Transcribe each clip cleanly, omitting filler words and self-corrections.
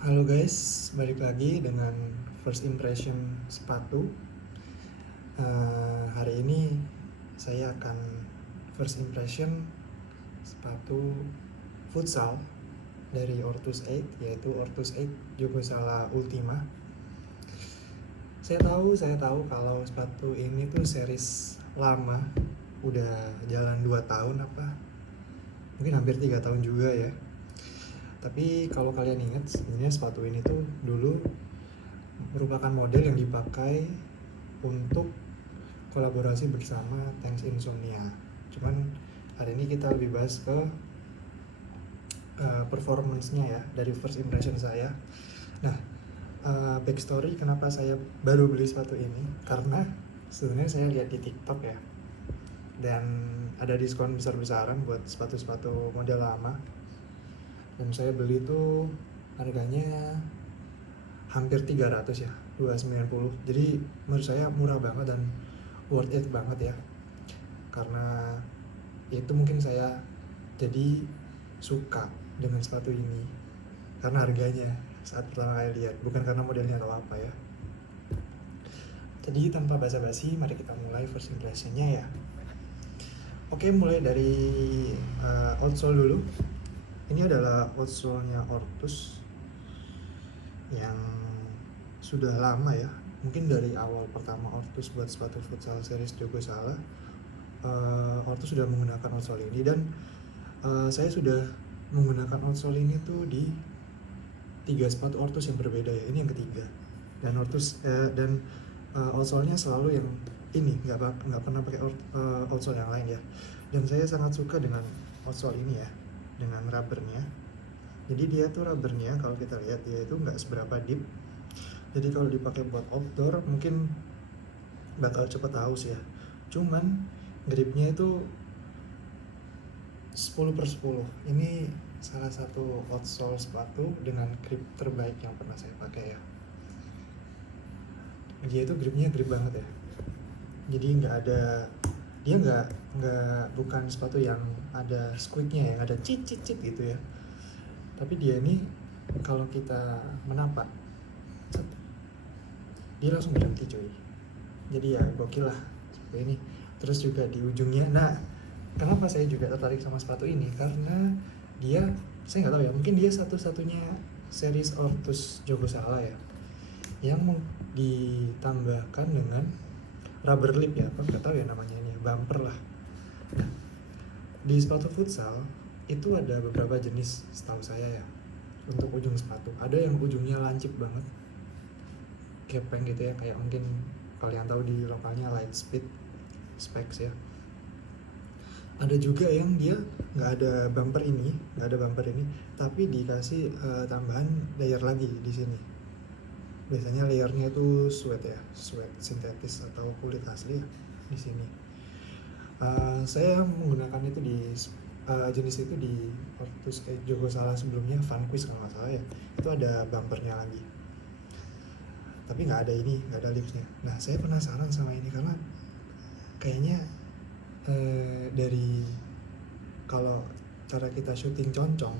Halo guys, balik lagi dengan first impression sepatu. Hari ini saya akan first impression sepatu futsal dari Ortus 8, yaitu Ortus 8 Jogosala Ultima. Saya tahu kalau sepatu ini tuh series lama, udah jalan 2 tahun apa, mungkin hampir 3 tahun juga ya. Tapi kalau kalian ingat, sebenarnya sepatu ini tuh dulu merupakan model yang dipakai untuk kolaborasi bersama Thanks Insomnia. Cuman hari ini kita lebih bahas ke performance-nya ya, dari first impression saya. Nah, backstory kenapa saya baru beli sepatu ini, karena sebenarnya saya lihat di TikTok ya, dan ada diskon besar-besaran buat sepatu-sepatu model lama. Dan saya beli tuh harganya hampir 300 ya, 290. Jadi menurut saya murah banget dan worth it banget ya. Karena itu mungkin saya jadi suka dengan sepatu ini karena harganya saat pertama kali lihat, bukan karena modelnya atau apa ya. Jadi tanpa basa-basi, mari kita mulai first impression-nya ya. Oke, mulai dari outsole dulu. Ini adalah outsole-nya Ortus yang sudah lama ya, mungkin dari awal pertama Ortus buat sepatu futsal series Jogosala. Ortus sudah menggunakan outsole ini, dan saya sudah menggunakan outsole ini tuh di 3 sepatu Ortus yang berbeda ya. Ini yang ketiga, dan Ortus outsole-nya selalu yang ini, nggak pernah pakai outsole yang lain ya. Dan saya sangat suka dengan outsole ini ya, dengan rubbernya. Jadi dia tuh rubbernya, kalau kita lihat dia itu nggak seberapa deep. Jadi kalau dipakai buat outdoor mungkin bakal cepet haus ya. Cuman gripnya itu 10/10. Ini salah satu outsole sepatu dengan grip terbaik yang pernah saya pakai ya. Dia itu gripnya grip banget ya. Jadi dia bukan sepatu yang ada squeaknya, yang ada cit gitu ya. Tapi dia ini kalau kita menapak, dia langsung berhenti cuy. Jadi ya gokil lah seperti ini. Terus juga di ujungnya, nah kenapa saya juga tertarik sama sepatu ini, karena dia, saya nggak tahu ya, mungkin dia satu-satunya series Ortus Jogosala ya yang ditambahkan dengan rubber lip ya, apa nggak tahu ya namanya ini, bumper lah. Nah, di sepatu futsal itu ada beberapa jenis setahu saya ya untuk ujung sepatu. Ada yang ujungnya lancip banget, gepeng gitu ya, kayak mungkin kalian tahu di lokalnya Lightspeed Specs ya. Ada juga yang dia nggak ada bumper ini, tapi dikasih tambahan layer lagi di sini. Biasanya layernya itu sweat sintetis atau kulit asli ya, di sini. Saya menggunakan itu di jenis itu di Ortus Jogosala sebelumnya, Vanquish kalau nggak salah ya, itu ada bumpernya lagi, tapi nggak ada lipsnya. Nah, saya penasaran sama ini karena kayaknya dari kalau cara kita syuting concong,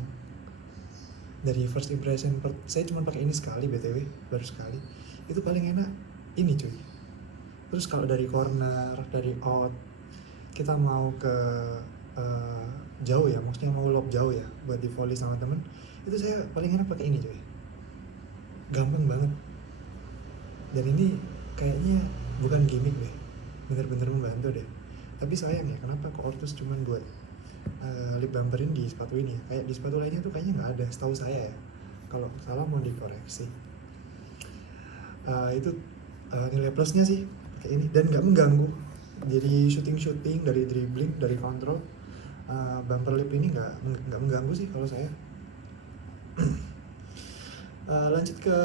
dari first impression saya cuma pakai ini sekali, btw baru sekali, itu paling enak ini cuy. Terus kalau dari corner, dari out, kita mau ke jauh ya, maksudnya mau lob jauh ya buat di volley sama temen, itu saya paling enak pakai ini cuy. Gampang banget, dan ini kayaknya bukan gimmick deh, bener-bener membantu deh. Tapi sayang ya, kenapa kok Ortus cuman buat lip bumperin di sepatu ini ya? Kayak di sepatu lainnya tuh kayaknya nggak ada, setahu saya ya. Kalau salah mau dikoreksi. Itu nilai plusnya sih pakai ini, dan nggak mengganggu. Jadi shooting dari dribbling, dari kontrol, bumper lip ini nggak mengganggu sih kalau saya. Lanjut ke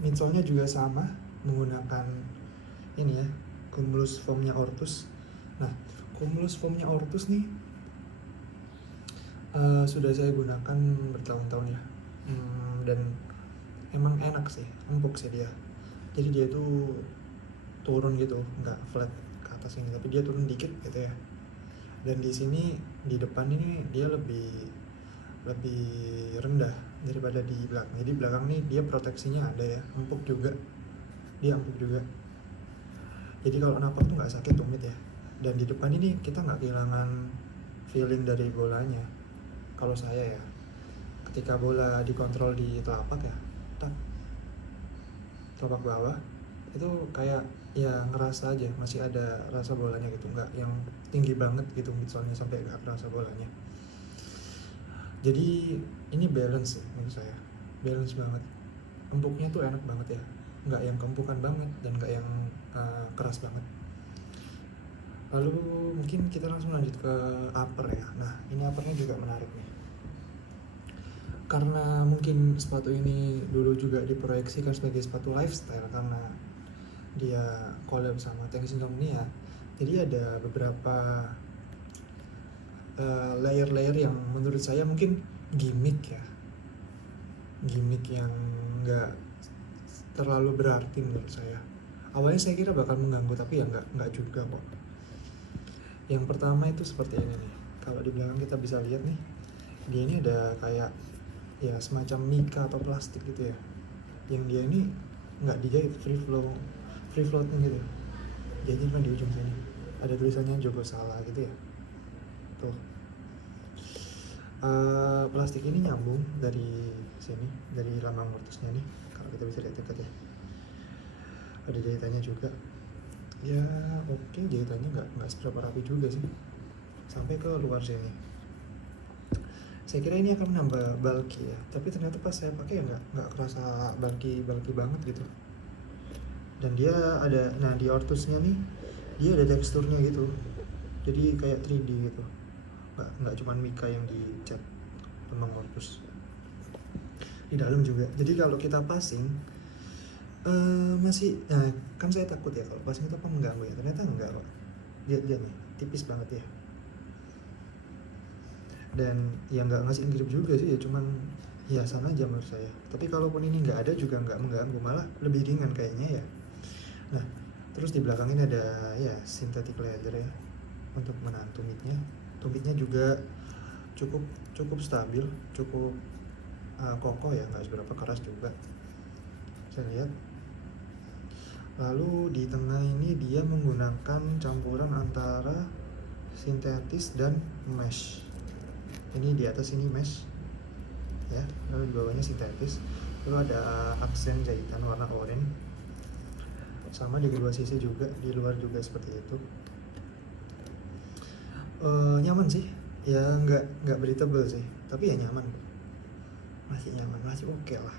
midsole-nya juga sama, menggunakan ini ya, Cumulus foam-nya Ortus. Nah, Cumulus foam-nya Ortus nih sudah saya gunakan bertahun-tahun ya, dan emang enak sih, empuk sih dia. Jadi dia tuh turun gitu, nggak flat ke atas ini, tapi dia turun dikit gitu ya. Dan di sini di depan ini dia lebih lebih rendah daripada di belakang. Jadi belakang nih dia proteksinya ada ya, empuk juga, dia empuk juga. Jadi kalau napak tuh nggak sakit tumit ya. Dan di depan ini kita nggak kehilangan feeling dari bolanya. Kalau saya ya, ketika bola dikontrol di telapak ya, tak, telapak bawah itu kayak ya ngerasa aja masih ada rasa bolanya gitu, nggak yang tinggi banget gitu misalnya sampai nggak kerasa bolanya. Jadi ini balance sih menurut saya, balance banget, empuknya tuh enak banget ya, nggak yang keempukan banget dan nggak yang keras banget. Lalu mungkin kita langsung lanjut ke upper ya. Nah ini uppernya juga menarik nih, karena mungkin sepatu ini dulu juga diproyeksikan sebagai sepatu lifestyle karena dia collab sama Tank Insomnia. Jadi ada beberapa layer-layer yang menurut saya mungkin gimmick ya, gimmick yang nggak terlalu berarti menurut saya. Awalnya saya kira bakal mengganggu, tapi ya nggak juga kok. Yang pertama itu seperti ini nih, kalau di belakang kita bisa lihat nih, dia ini ada kayak ya semacam mika atau plastik gitu ya, yang dia ini nggak dijahit, free floating gitu. Jadi kan di ujung sini ada tulisannya Joko Salah gitu ya, tuh. Plastik ini nyambung dari sini, dari lambang mortisnya nih, kalau kita bisa lihat dekat ya. Ada jahitannya juga ya, oke, jahitannya nggak seberapa rapi juga sih sampai ke luar sini. Saya kira ini akan menambah bulky ya, tapi ternyata pas saya pakai ya nggak kerasa bulky banget gitu. Dan dia ada, nah di ortusnya nih dia ada teksturnya gitu, jadi kayak 3D gitu, nggak cuman mika yang dicat lambang ortus di dalam juga. Jadi kalau kita passing masih, nah kan saya takut ya kalau passing itu apa mengganggu ya, ternyata enggak kok. Lihat nih, tipis banget ya, dan ya nggak ngasih grip juga sih ya, cuman hiasan aja menurut saya. Tapi kalaupun ini nggak ada juga nggak mengganggu, malah lebih ringan kayaknya ya. Nah terus di belakang ini ada ya synthetic leather ya untuk menahan tumitnya juga cukup stabil, cukup kokoh ya, nggak seberapa keras juga saya lihat. Lalu di tengah ini dia menggunakan campuran antara sintetis dan mesh. Ini di atas ini mesh ya, lalu di bawahnya sintetis. Lalu ada aksen jahitan warna oranye, sama di kedua sisi juga, di luar juga seperti itu. Nyaman sih ya, nggak breathable sih, tapi ya nyaman, masih nyaman, masih oke lah.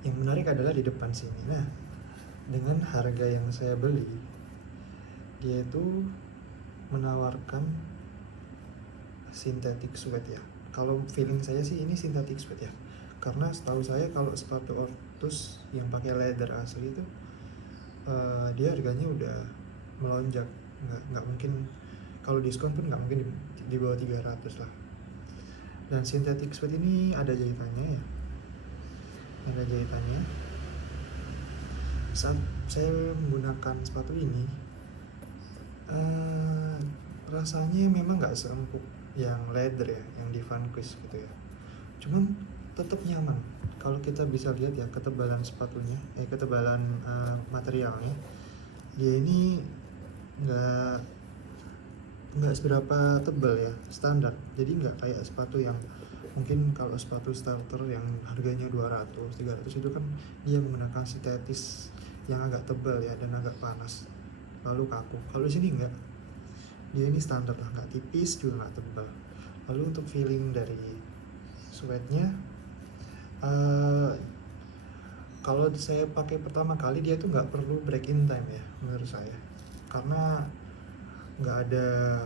Yang menarik adalah di depan sini. Nah dengan harga yang saya beli, dia itu menawarkan synthetic sweat ya. Kalau feeling saya sih ini synthetic sweat ya, karena setahu saya kalau sepatu ortus yang pakai leather asli itu dia harganya udah melonjak, nggak mungkin, kalau diskon pun nggak mungkin di bawah 300 lah. Dan synthetic sweat ini ada jahitannya ya, ada jahitannya. Saat saya menggunakan sepatu ini rasanya memang nggak seempuk yang leather ya, yang di Vanquish gitu ya, cuman tetap nyaman. Kalau kita bisa lihat ya ketebalan sepatunya, ketebalan materialnya, dia ini nggak seberapa tebal ya, standar. Jadi nggak kayak sepatu yang mungkin kalau sepatu starter yang harganya 200-300 itu kan dia menggunakan sintetis yang agak tebal ya dan agak panas lalu kaku. Kalau di sini enggak, dia ini standar lah, nggak tipis juga nggak tebal. Lalu untuk feeling dari sweatnya, kalau saya pakai pertama kali dia tuh nggak perlu break in time ya menurut saya, karena nggak ada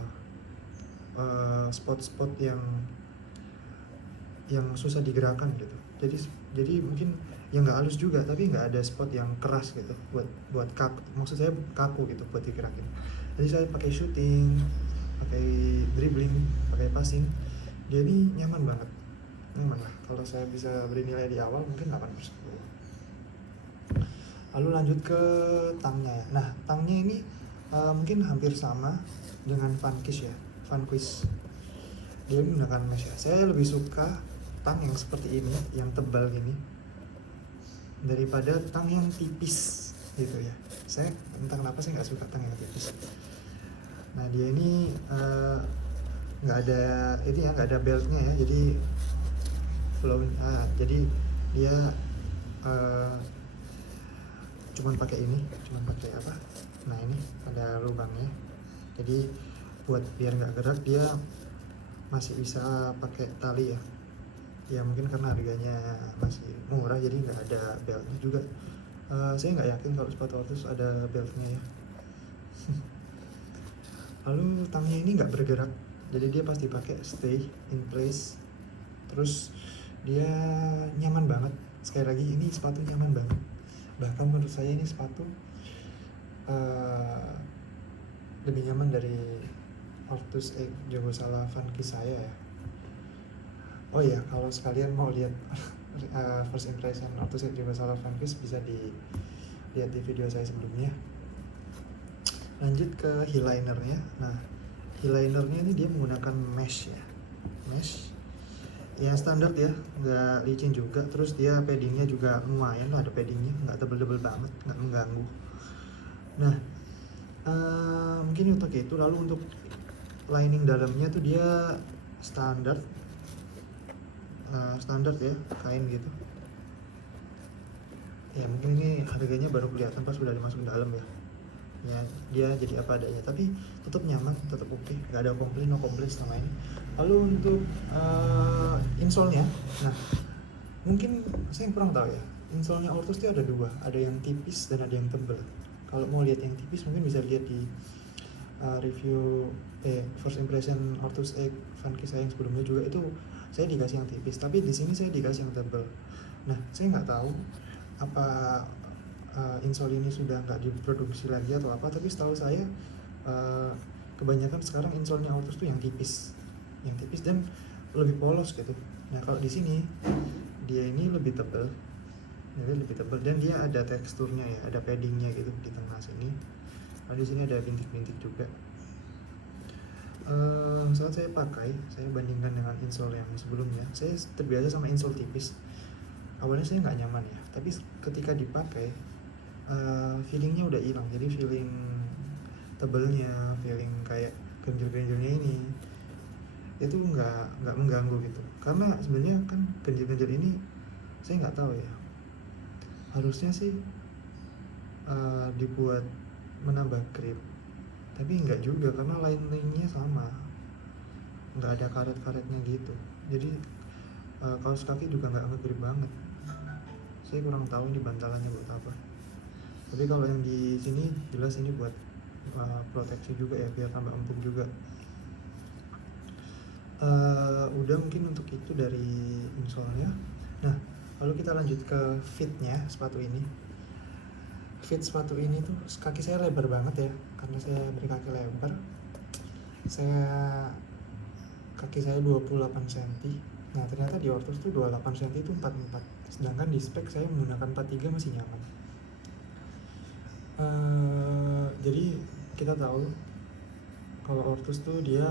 spot-spot yang susah digerakkan gitu. Jadi mungkin yang nggak halus juga, tapi nggak ada spot yang keras gitu buat kaku, maksud saya kaku gitu buat digerakin. Jadi saya pakai shooting, pakai dribbling, pakai passing, dia ini nyaman banget, nyaman lah. Kalau saya bisa beri nilai di awal mungkin 8/10. Lalu lanjut ke tangnya ya. Nah tangnya ini mungkin hampir sama dengan Vanquish ya, Vanquish. dia menggunakan mesh ya. Saya lebih suka tang yang seperti ini, yang tebal gini, daripada tang yang tipis gitu ya. Saya entah kenapa saya nggak suka tang yang tipis. Nah dia ini nggak ada ini ya, nggak ada beltnya ya, jadi flow jadi dia cuman pakai ini, cuman pakai apa, nah ini ada lubangnya, jadi buat biar nggak gerak dia masih bisa pakai tali ya. Ya mungkin karena harganya masih murah jadi nggak ada beltnya juga. Saya nggak yakin kalau sepatu Ortus ada beltnya ya. Lalu tangnya ini nggak bergerak, jadi dia pasti pakai stay in place. Terus dia nyaman banget. Sekali lagi ini sepatu nyaman banget. Bahkan menurut saya ini sepatu lebih nyaman dari Ortus X Jogosala Vankis saya ya. Oh iya, kalau sekalian mau lihat first impression Ortus X Jogosala Vankis bisa dilihat di video saya sebelumnya. Lanjut ke heel linernya. Nah, heel linernya ini dia menggunakan mesh ya, mesh ya standar ya, nggak licin juga. Terus dia paddingnya juga lumayan, ada paddingnya, nggak tebel-tebel banget, nggak mengganggu. Nah, mungkin untuk itu. Lalu untuk lining dalamnya tuh dia standar ya, kain gitu ya. Mungkin ini harganya baru kelihatan pas sudah dimasukin dalam ya. Ya dia jadi apa adanya, tapi tetap nyaman, tetap oke, nggak ada komplain, no komplain selama ini. Lalu untuk insole-nya, nah mungkin saya kurang tahu ya, insole-nya Ortus itu ada dua, ada yang tipis dan ada yang tebal. Kalau mau lihat yang tipis mungkin bisa lihat di review first impression Ortus X Vankis saya yang sebelumnya juga, itu saya dikasih yang tipis, tapi di sini saya dikasih yang tebal. Nah saya nggak tahu apa insole ini sudah nggak diproduksi lagi atau apa, tapi setahu saya kebanyakan sekarang insole-nya Ortus tuh yang tipis dan lebih polos gitu. Nah kalau di sini dia ini lebih tebal, dan dia ada teksturnya ya, ada paddingnya gitu di tengah sini. Nah di sini ada bintik-bintik juga. Saat saya pakai, saya bandingkan dengan insole yang sebelumnya. Saya terbiasa sama insole tipis. Awalnya saya nggak nyaman ya, tapi ketika dipakai feelingnya udah hilang. Jadi feeling tebelnya, feeling kayak genjel-genjelnya ini itu nggak mengganggu gitu. Karena sebenarnya kan genjel-genjel ini saya nggak tahu ya, harusnya sih dibuat menambah grip, tapi nggak juga karena liningnya sama, nggak ada karet-karetnya gitu. Jadi kaos kaki juga nggak ngegrip banget. Saya kurang tahu ini bantalannya buat apa. Tapi kalau yang di sini jelas ini buat proteksi juga ya, biar tambah empuk juga. Udah mungkin untuk itu dari insole-nya. Nah, lalu kita lanjut ke fitnya sepatu ini. Fit sepatu ini tuh kaki saya lebar banget ya, karena saya berkaki lebar. Kaki saya 28 cm. Nah, ternyata di Ortus tuh 28 cm itu 44. Sedangkan di spek saya menggunakan 43 masih nyaman. Jadi kita tahu kalau Ortus tuh dia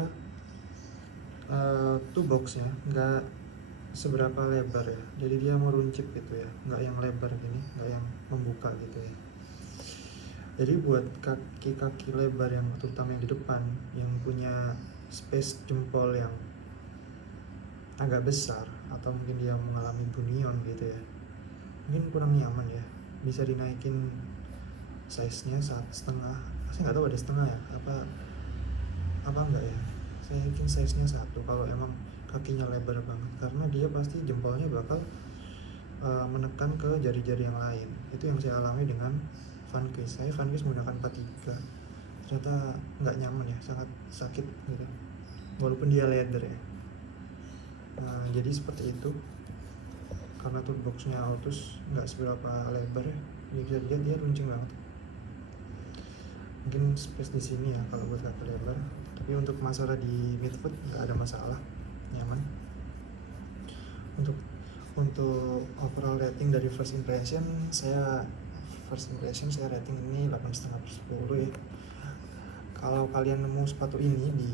tuh boxnya nggak seberapa lebar ya, jadi dia meruncip gitu ya, nggak yang lebar gini, nggak yang membuka gitu ya. Jadi buat kaki-kaki lebar yang terutama yang di depan, yang punya space jempol yang agak besar, atau mungkin dia mengalami bunion gitu ya, mungkin kurang nyaman ya, bisa dinaikin size-nya 1,5. Saya nggak tahu ada setengah ya, apa enggak ya. Saya yakin size-nya 1 kalau emang kakinya lebar banget, karena dia pasti jempolnya bakal menekan ke jari-jari yang lain. Itu yang saya alami dengan Vankis. Saya Vankis menggunakan 43, ternyata nggak nyaman ya, sangat sakit gitu, walaupun dia leather ya. Jadi seperti itu, karena toolboxnya Ortus nggak seberapa lebar ya, bisa dilihat dia runcing banget. Mungkin space di sini ya kalau buat kaki lebar, tapi untuk masalah di midfoot nggak ada masalah, nyaman. Untuk overall rating dari first impression saya rating ini 8,5/10 ya. Kalau kalian nemu sepatu ini di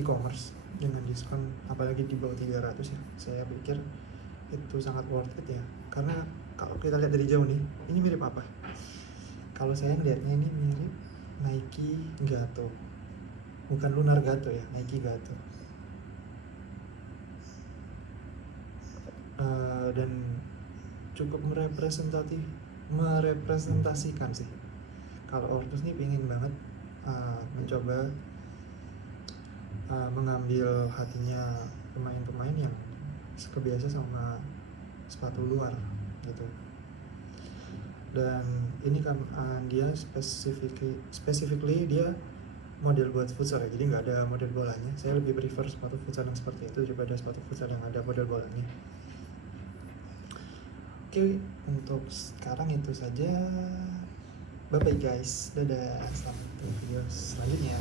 e-commerce, dengan diskon apalagi di bawah 300 ya, saya pikir itu sangat worth it ya. Karena kalau kita lihat dari jauh nih, ini mirip apa? Kalau saya ngeliatnya ini mirip Nike Gato, bukan Lunar Gato ya, Nike Gato. Dan cukup merepresentasikan sih. Kalau Ortus nih pengen banget mencoba mengambil hatinya pemain-pemain yang kebiasa sama sepatu luar gitu. Dan ini kan dia specifically dia model buat futsal ya, jadi nggak ada model bolanya. Saya lebih prefer sepatu futsal yang seperti itu daripada sepatu futsal yang ada model bolanya. Oke, untuk sekarang itu saja. Bye bye guys, dadah, sampai video selanjutnya.